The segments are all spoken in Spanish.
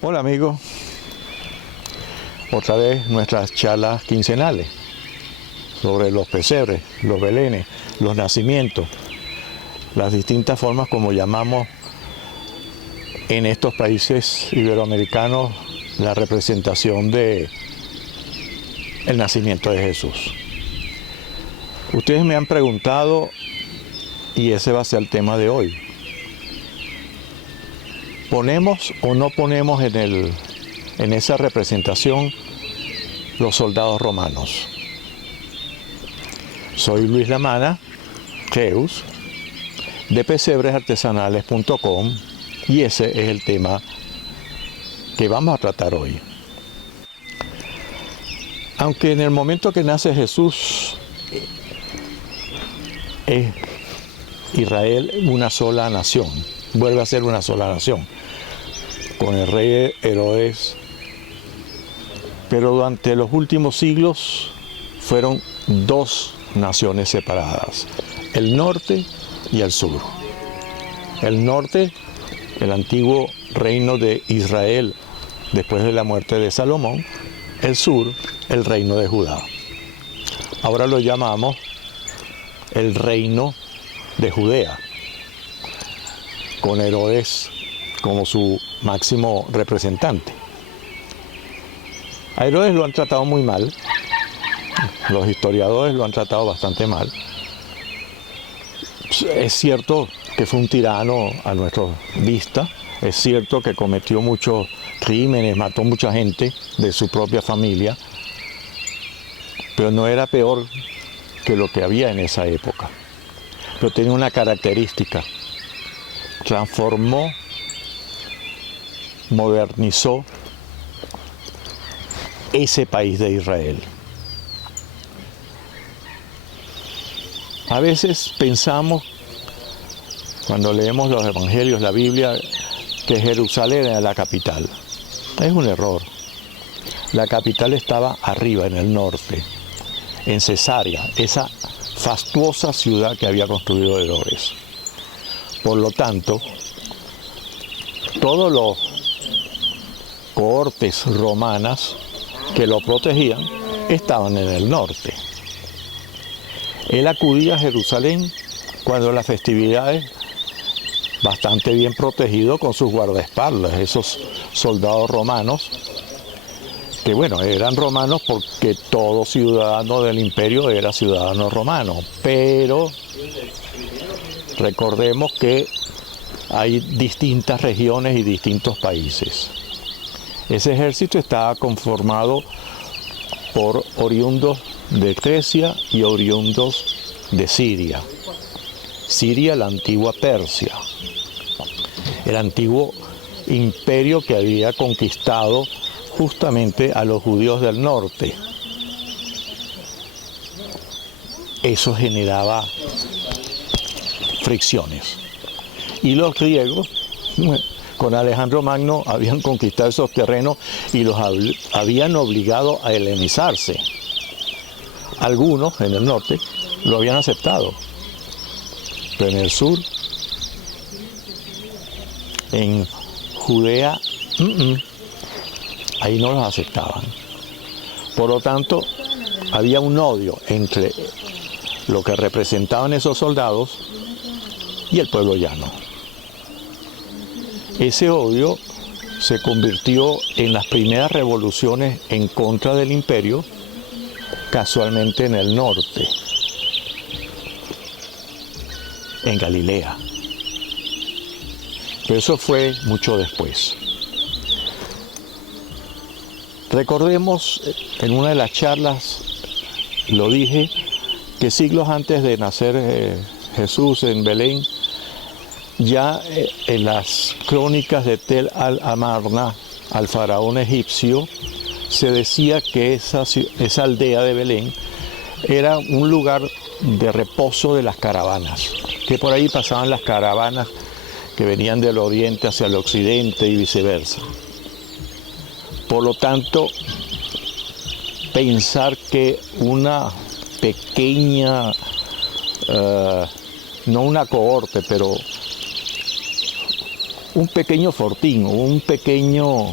Hola amigos, otra vez nuestras charlas quincenales sobre los pesebres, los belenes, los nacimientos, las distintas formas como llamamos en estos países iberoamericanos la representación de el nacimiento de Jesús. Ustedes me han preguntado, y ese va a ser el tema de hoy, ¿ponemos o no ponemos en esa representación los soldados romanos? Soy Luis Lamana, Creus, de pesebresartesanales.com, y ese es el tema que vamos a tratar hoy. Aunque en el momento que nace Jesús es Israel una sola nación, vuelve a ser una sola nación, con el rey Herodes, pero durante los últimos siglos fueron dos naciones separadas, el norte y el sur. El norte, el antiguo reino de Israel después de la muerte de Salomón, el sur, el reino de Judá. Ahora lo llamamos el reino de Judea, con Herodes como su máximo representante. A Herodes lo han tratado muy mal, los historiadores lo han tratado bastante mal. Es cierto que fue un tirano a nuestra vista, es cierto que cometió muchos crímenes, mató mucha gente de su propia familia, pero no era peor que lo que había en esa época. Pero tenía una característica: transformó, modernizó ese país de Israel. A veces pensamos, cuando leemos los evangelios, la Biblia, que Jerusalén era la capital. Es un error. La capital estaba arriba, en el norte, en Cesarea, esa fastuosa ciudad que había construido Herodes. Por lo tanto, todos los cohortes romanas que lo protegían estaban en el norte. Él acudía a Jerusalén cuando las festividades, bastante bien protegido con sus guardaespaldas, esos soldados romanos, que bueno, eran romanos porque todo ciudadano del imperio era ciudadano romano, pero recordemos que hay distintas regiones y distintos países. Ese ejército estaba conformado por oriundos de Grecia y oriundos de Siria. Siria, la antigua Persia, el antiguo imperio que había conquistado justamente a los judíos del norte. Eso generaba fricciones. Y los griegos, con Alejandro Magno, habían conquistado esos terrenos y los habían obligado a helenizarse. Algunos en el norte lo habían aceptado, pero en el sur, en Judea, ahí no los aceptaban. Por lo tanto, había un odio entre lo que representaban esos soldados y el pueblo llano. Ese odio se convirtió en las primeras revoluciones en contra del imperio, casualmente en el norte, en Galilea. Pero eso fue mucho después. Recordemos, en una de las charlas lo dije, que siglos antes de nacer Jesús en Belén, ya en las crónicas de Tel al-Amarna, al faraón egipcio, se decía que esa aldea de Belén era un lugar de reposo de las caravanas, que por ahí pasaban las caravanas que venían del oriente hacia el occidente y viceversa. Por lo tanto, pensar que una pequeña, no una cohorte, pero un pequeño fortín, un pequeño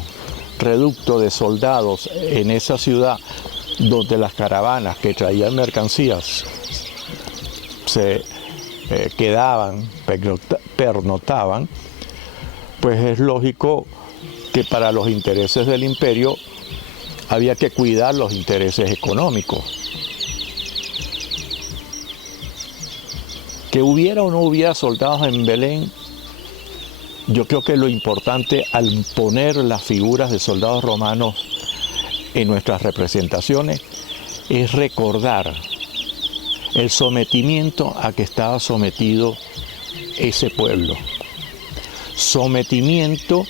reducto de soldados en esa ciudad donde las caravanas que traían mercancías se quedaban, pernotaban, pues es lógico que para los intereses del imperio había que cuidar los intereses económicos. Que hubiera o no hubiera soldados en Belén, yo creo que lo importante al poner las figuras de soldados romanos en nuestras representaciones es recordar el sometimiento a que estaba sometido ese pueblo. Sometimiento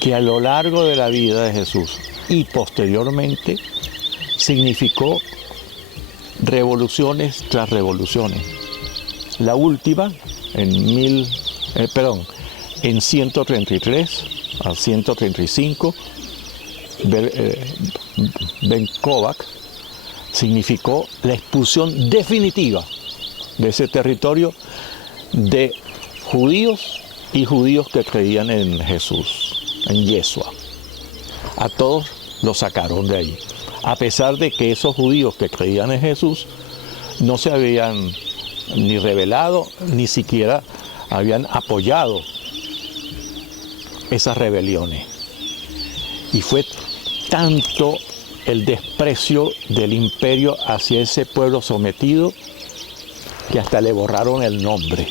que a lo largo de la vida de Jesús y posteriormente significó revoluciones tras revoluciones. La última, en 133 al 135, Ben Kovac significó la expulsión definitiva de ese territorio de judíos y judíos que creían en Jesús, en Yeshua. A todos los sacaron de ahí, a pesar de que esos judíos que creían en Jesús no se habían ni rebelado, ni siquiera habían apoyado esas rebeliones. Y fue tanto el desprecio del imperio hacia ese pueblo sometido que hasta le borraron el nombre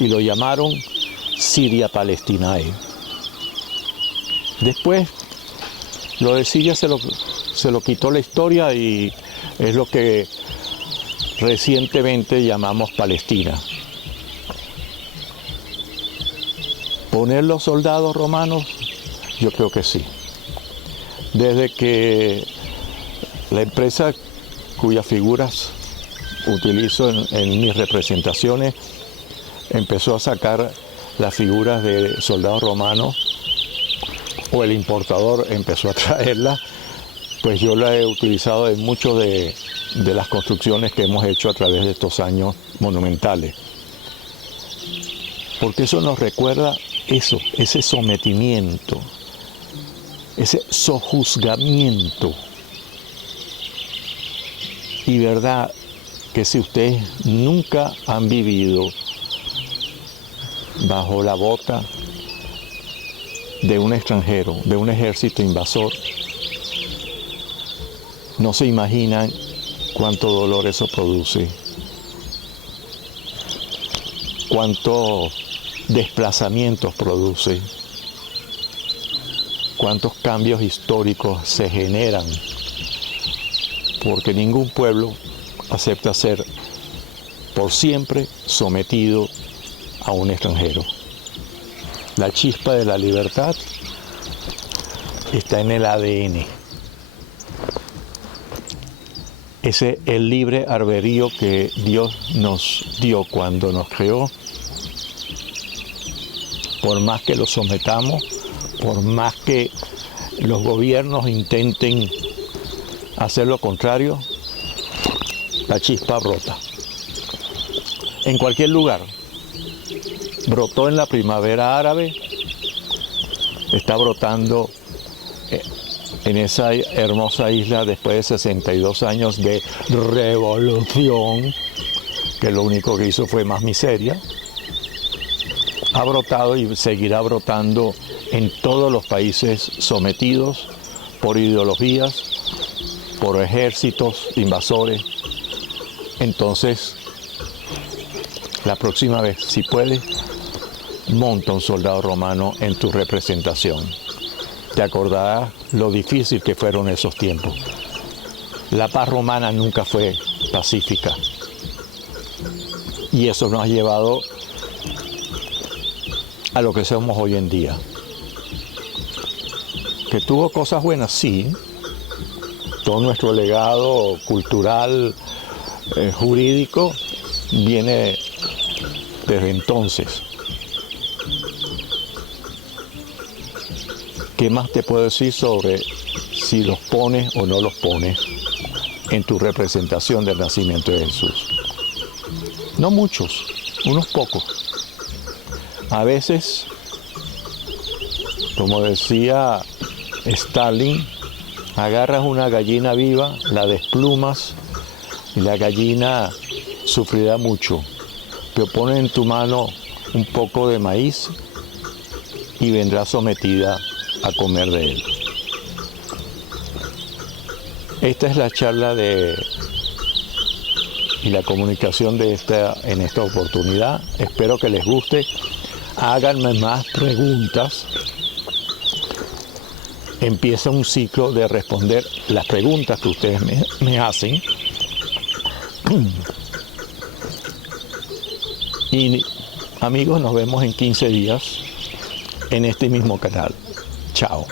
y lo llamaron Siria Palestinae. Después lo de Siria se lo quitó la historia y es lo que recientemente llamamos Palestina. ¿Poner los soldados romanos? Yo creo que sí. Desde que la empresa cuyas figuras utilizo en mis representaciones empezó a sacar las figuras de soldados romanos, o el importador empezó a traerlas, pues yo la he utilizado en muchas de las construcciones que hemos hecho a través de estos años monumentales. Porque eso nos recuerda eso, ese sometimiento, ese sojuzgamiento. Y verdad que si ustedes nunca han vivido bajo la bota de un extranjero, de un ejército invasor, no se imaginan cuánto dolor eso produce, cuántos desplazamientos produce, cuántos cambios históricos se generan, porque ningún pueblo acepta ser por siempre sometido a un extranjero. La chispa de la libertad está en el ADN. Ese el libre albedrío que Dios nos dio cuando nos creó. Por más que lo sometamos, por más que los gobiernos intenten hacer lo contrario, la chispa brota. En cualquier lugar. Brotó en la primavera árabe, está brotando en esa hermosa isla después de 62 años de revolución, que lo único que hizo fue más miseria. Ha brotado y seguirá brotando en todos los países sometidos por ideologías, por ejércitos invasores. Entonces, la próxima vez, si puedes, monta un soldado romano en tu representación. Te acordarás lo difícil que fueron esos tiempos. La paz romana nunca fue pacífica. Y eso nos ha llevado a lo que somos hoy en día. Que tuvo cosas buenas, sí. Todo nuestro legado cultural, jurídico, viene desde entonces. ¿Qué más te puedo decir sobre si los pones o no los pones en tu representación del nacimiento de Jesús? No muchos, unos pocos. A veces, como decía Stalin, agarras una gallina viva, la desplumas y la gallina sufrirá mucho, pero pones en tu mano un poco de maíz y vendrá sometida a comer de él. Esta es la charla y la comunicación en esta oportunidad. Espero que les guste. Háganme más preguntas. Empieza un ciclo de responder las preguntas que ustedes me hacen. Y amigos, nos vemos en 15 días en este mismo canal. Chao.